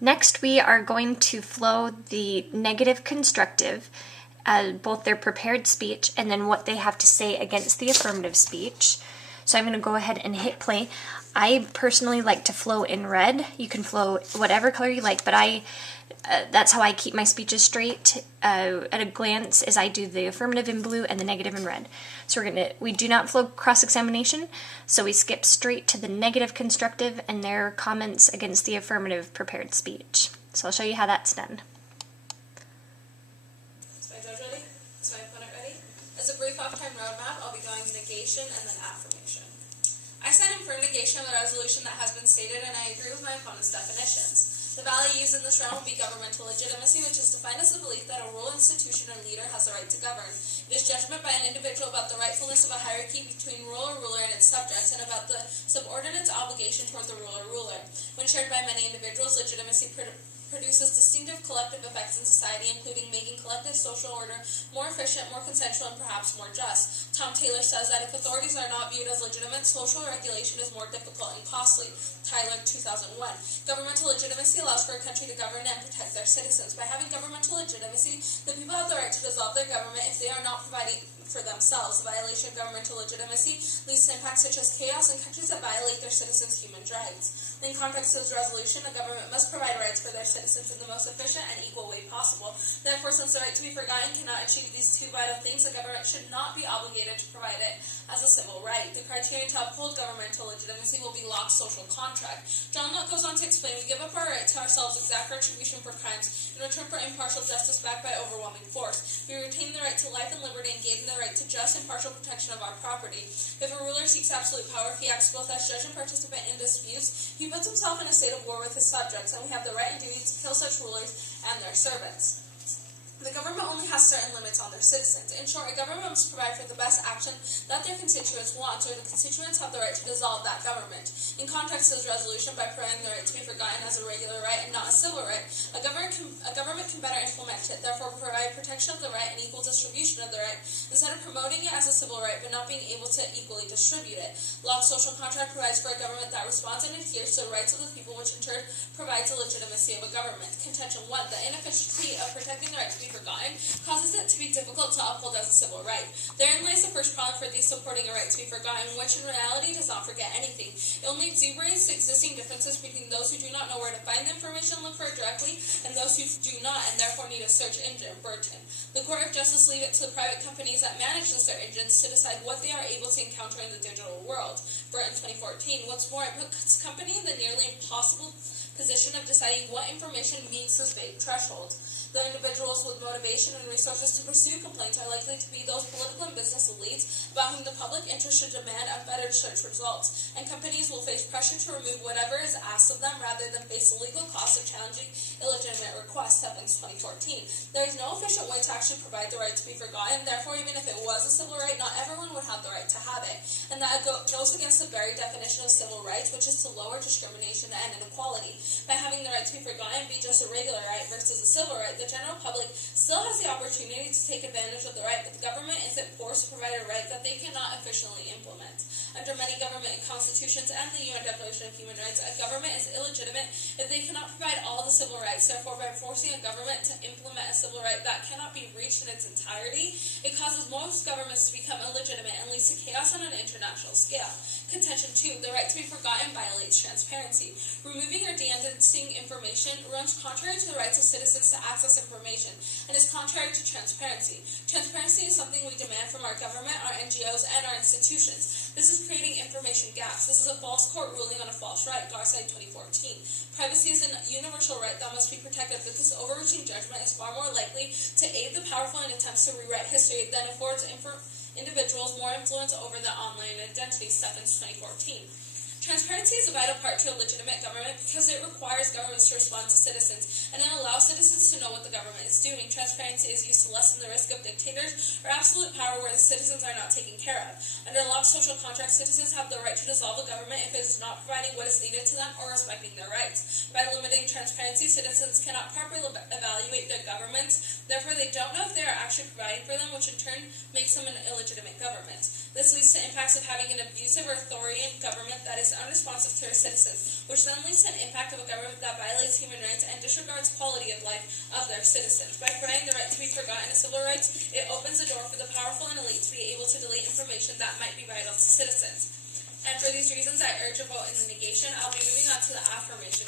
Next, we are going to flow the negative constructive, both their prepared speech and then what they have to say against the affirmative speech. So I'm going to go ahead and hit play. I personally like to flow in red. You can flow whatever color you like, but that's how I keep my speeches straight at a glance, is I do the affirmative in blue and the negative in red. So we do not flow cross-examination, so we skip straight to the negative constructive and their comments against the affirmative prepared speech. So I'll show you how that's done. Is my judge ready? Is my opponent ready? As a brief off-time roadmap, I'll be going negation and then affirmation. I stand in firm negation of the resolution that has been stated, and I agree with my opponent's definitions. The value used in this round will be governmental legitimacy, which is defined as the belief that a rule, institution, or leader has the right to govern. It is judgment by an individual about the rightfulness of a hierarchy between rule or ruler and its subjects, and about the subordinate's obligation toward the rule or ruler. When shared by many individuals, legitimacy produces distinctive collective effects in society, including making collective social order more efficient, more consensual, and perhaps more just. Tom Taylor says that if authorities are not viewed as legitimate, social regulation is more difficult and costly. Tyler, 2001. Governmental legitimacy allows for a country to govern and protect their citizens. By having governmental legitimacy, the people have the right to dissolve their government if they are not providing for themselves. The violation of governmental legitimacy leads to impacts such as chaos in countries that violate their citizens' human rights. In context of this resolution, a government must provide rights for their citizens in the most efficient and equal way possible. Therefore, since the right to be forgotten cannot achieve these two vital things, the government should not be obligated to provide it as a civil right. The criterion to uphold governmental legitimacy will be Locke's social contract. John Locke goes on to explain, we give up our right to ourselves exact retribution for crimes in return for impartial justice backed by overwhelming force. We retain the right to life and liberty and gain the right to just impartial protection of our property. If a ruler seeks absolute power, he acts both as judge and participant in disputes. He puts himself in a state of war with his subjects, and we have the right and duty to kill such rulers and their servants. The government only has certain limits on their citizens. In short, a government must provide for the best action that their constituents want, or the constituents have the right to dissolve that government. In context of this resolution, by providing the right to be forgotten as a regular right and not a civil right, a government can better implement it, therefore provide protection of the right and equal distribution of the right, instead of promoting it as a civil right but not being able to equally distribute it. Locke's social contract provides for a government that responds and adheres to the rights of the people, which in turn provides the legitimacy of a government. Contention 1. The inefficiency of protecting the right to be forgotten causes it to be difficult to uphold as a civil right. Therein lies the first problem for these supporting a right to be forgotten, which in reality does not forget anything. It only exuberates existing differences between those who do not know where to find the information, look for it directly, and those who do not and therefore need a search engine. Burton. The Court of Justice leave it to the private companies that manage the search engines to decide what they are able to encounter in the digital world. Burton, 2014. What's more, it puts the company in the nearly impossible position of deciding what information meets this vague threshold. The individuals with motivation and resources to pursue complaints are likely to be those political and business elites about whom the public interest should demand unfettered search results, and companies will face pressure to remove whatever is asked of them rather than face the legal cost of challenging illegitimate requests. Evans, 2014. There is no efficient way to actually provide the right to be forgotten, therefore even if it was a civil right, not everyone would have the right to have it, and that goes against the very definition of civil rights, which is to lower discrimination and inequality. By having the right to be forgotten be just a regular right versus a civil right, the general public still has the opportunity to take advantage of the right, but the government isn't forced to provide a right that they cannot efficiently implement. Under many government constitutions and the UN Declaration of Human Rights, a government is illegitimate if they cannot provide all the civil rights. Therefore, by forcing a government to implement a civil right that cannot be reached in its entirety, it causes most governments to become illegitimate and leads to chaos on an international scale. Contention 2. The right to be forgotten violates transparency. Removing or de-ending information runs contrary to the rights of citizens to access information and is contrary to transparency. Transparency is something we demand from our government, our NGOs, and our institutions. This is creating information gaps. This is a false court ruling on a false right. Garside, 2014. Privacy is a universal right that must be protected, but this overreaching judgment is far more likely to aid the powerful in attempts to rewrite history than affords individuals more influence over the online identity. Stephens, 2014. Transparency is a vital part to a legitimate government because it requires governments to respond to citizens, and it allows citizens to know what the government is doing. Transparency is used to lessen the risk of dictators or absolute power where the citizens are not taken care of. Under Locke's social contract, citizens have the right to dissolve a government if it is not providing what is needed to them or respecting their rights. By limiting transparency, citizens cannot properly evaluate their governments. Therefore, they don't know if they are actually providing for them, which in turn makes them an illegitimate government. This leads to impacts of having an abusive or authoritarian government that is unresponsive to her citizens, which then leads to an impact of a government that violates human rights and disregards quality of life of their citizens. By providing the right to be forgotten as civil rights, it opens the door for the powerful and elite to be able to delete information that might be vital to citizens. And for these reasons, I urge a vote in the negation. I'll be moving on to the affirmation.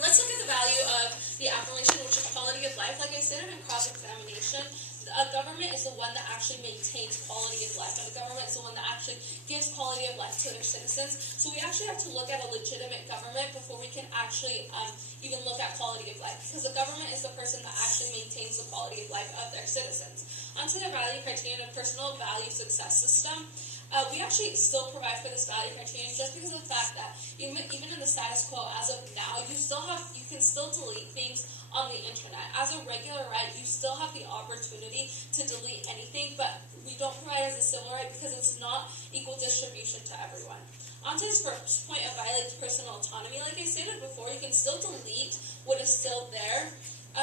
Let's look at the value of the affirmation, which is quality of life. Like I said in cross-examination, a government is the one that actually maintains quality of life, and the government is the one that actually gives quality of life to their citizens. So we actually have to look at a legitimate government before we can actually even look at quality of life, because the government is the person that actually maintains the quality of life of their citizens. Onto the value criterion of personal value success system. We actually still provide for this value criterion just because of the fact that even in the status quo as of now, you can still delete things on the internet. As a regular right, you still have the opportunity to delete anything, but we don't provide it as a civil right because it's not equal distribution to everyone. On to this first point of violates personal autonomy. Like I stated before, you can still delete what is still there.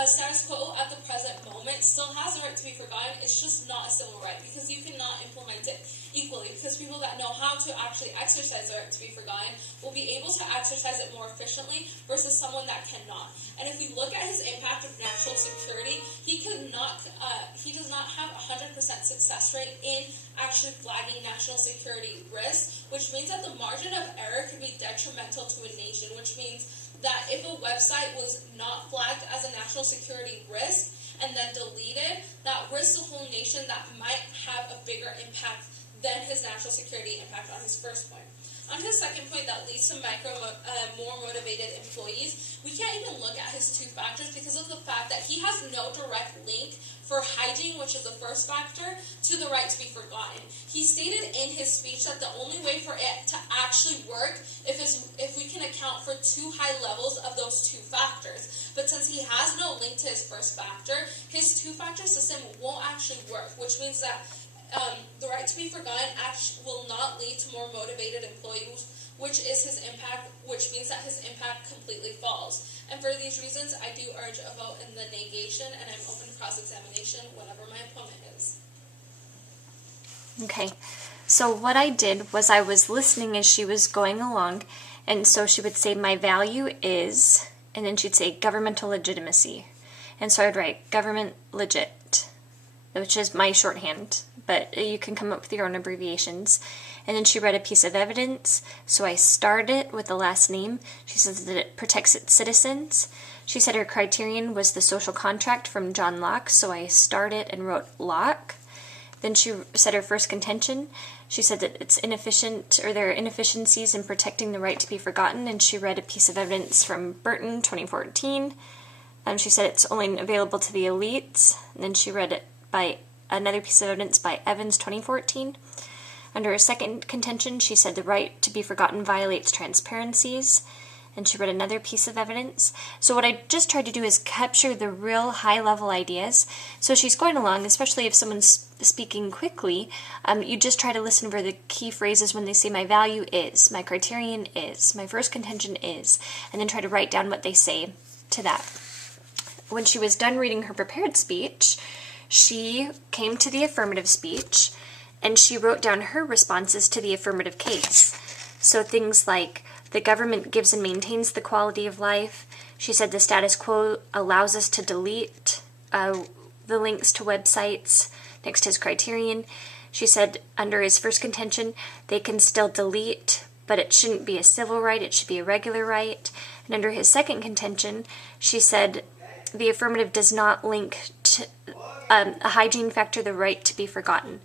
Status quo at the present moment still has the right to be forgotten. It's just not a civil right because you cannot implement it equally, because people that know how to actually exercise the right to be forgotten will be able to exercise it more efficiently versus someone that cannot. And if we look at his impact of national security, he does not have 100% success rate in actually flagging national security risks, which means that the margin of error can be detrimental to a nation, which means that if a website was not flagged as a national security risk and then deleted, that risks the whole nation that might have a bigger impact than his national security impact on his first point. On his second point, that leads to more motivated employees. We can't even look at his two factors because of the fact that he has no direct link for hygiene, which is the first factor, to the right to be forgotten. He stated in his speech that the only way for it to actually work if we can account for two high levels of those two factors. But since he has no link to his first factor, his two-factor system won't actually work, which means that the right to be forgotten will not lead to more motivated employees, which is his impact, which means that his impact completely falls. And for these reasons, I do urge a vote in the negation, and I'm open to cross-examination whenever my opponent is. Okay, so what I did was I was listening as she was going along, and so she would say, my value is, and then she'd say governmental legitimacy. And so I'd write government legit, which is my shorthand, but you can come up with your own abbreviations. And then she read a piece of evidence, so I started it with the last name. She says that it protects its citizens. She said her criterion was the social contract from John Locke, so I started and wrote Locke. Then she said her first contention. She said that it's inefficient, or there are inefficiencies in protecting the right to be forgotten, and she read a piece of evidence from Burton, 2014. She said it's only available to the elites. And then she read it by another piece of evidence by Evans, 2014. Under her second contention, she said the right to be forgotten violates transparencies, and she read another piece of evidence. So what I just tried to do is capture the real high-level ideas. So she's going along, especially if someone's speaking quickly, you just try to listen for the key phrases when they say my value is, my criterion is, my first contention is, and then try to write down what they say to that. When she was done reading her prepared speech, she came to the affirmative speech, and she wrote down her responses to the affirmative case. So things like, the government gives and maintains the quality of life. She said the status quo allows us to delete the links to websites next to his criterion. She said under his first contention, they can still delete, but it shouldn't be a civil right, it should be a regular right. And under his second contention, she said the affirmative does not link to a hygiene factor, the right to be forgotten.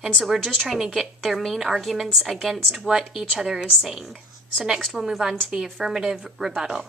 And so we're just trying to get their main arguments against what each other is saying. So next we'll move on to the affirmative rebuttal.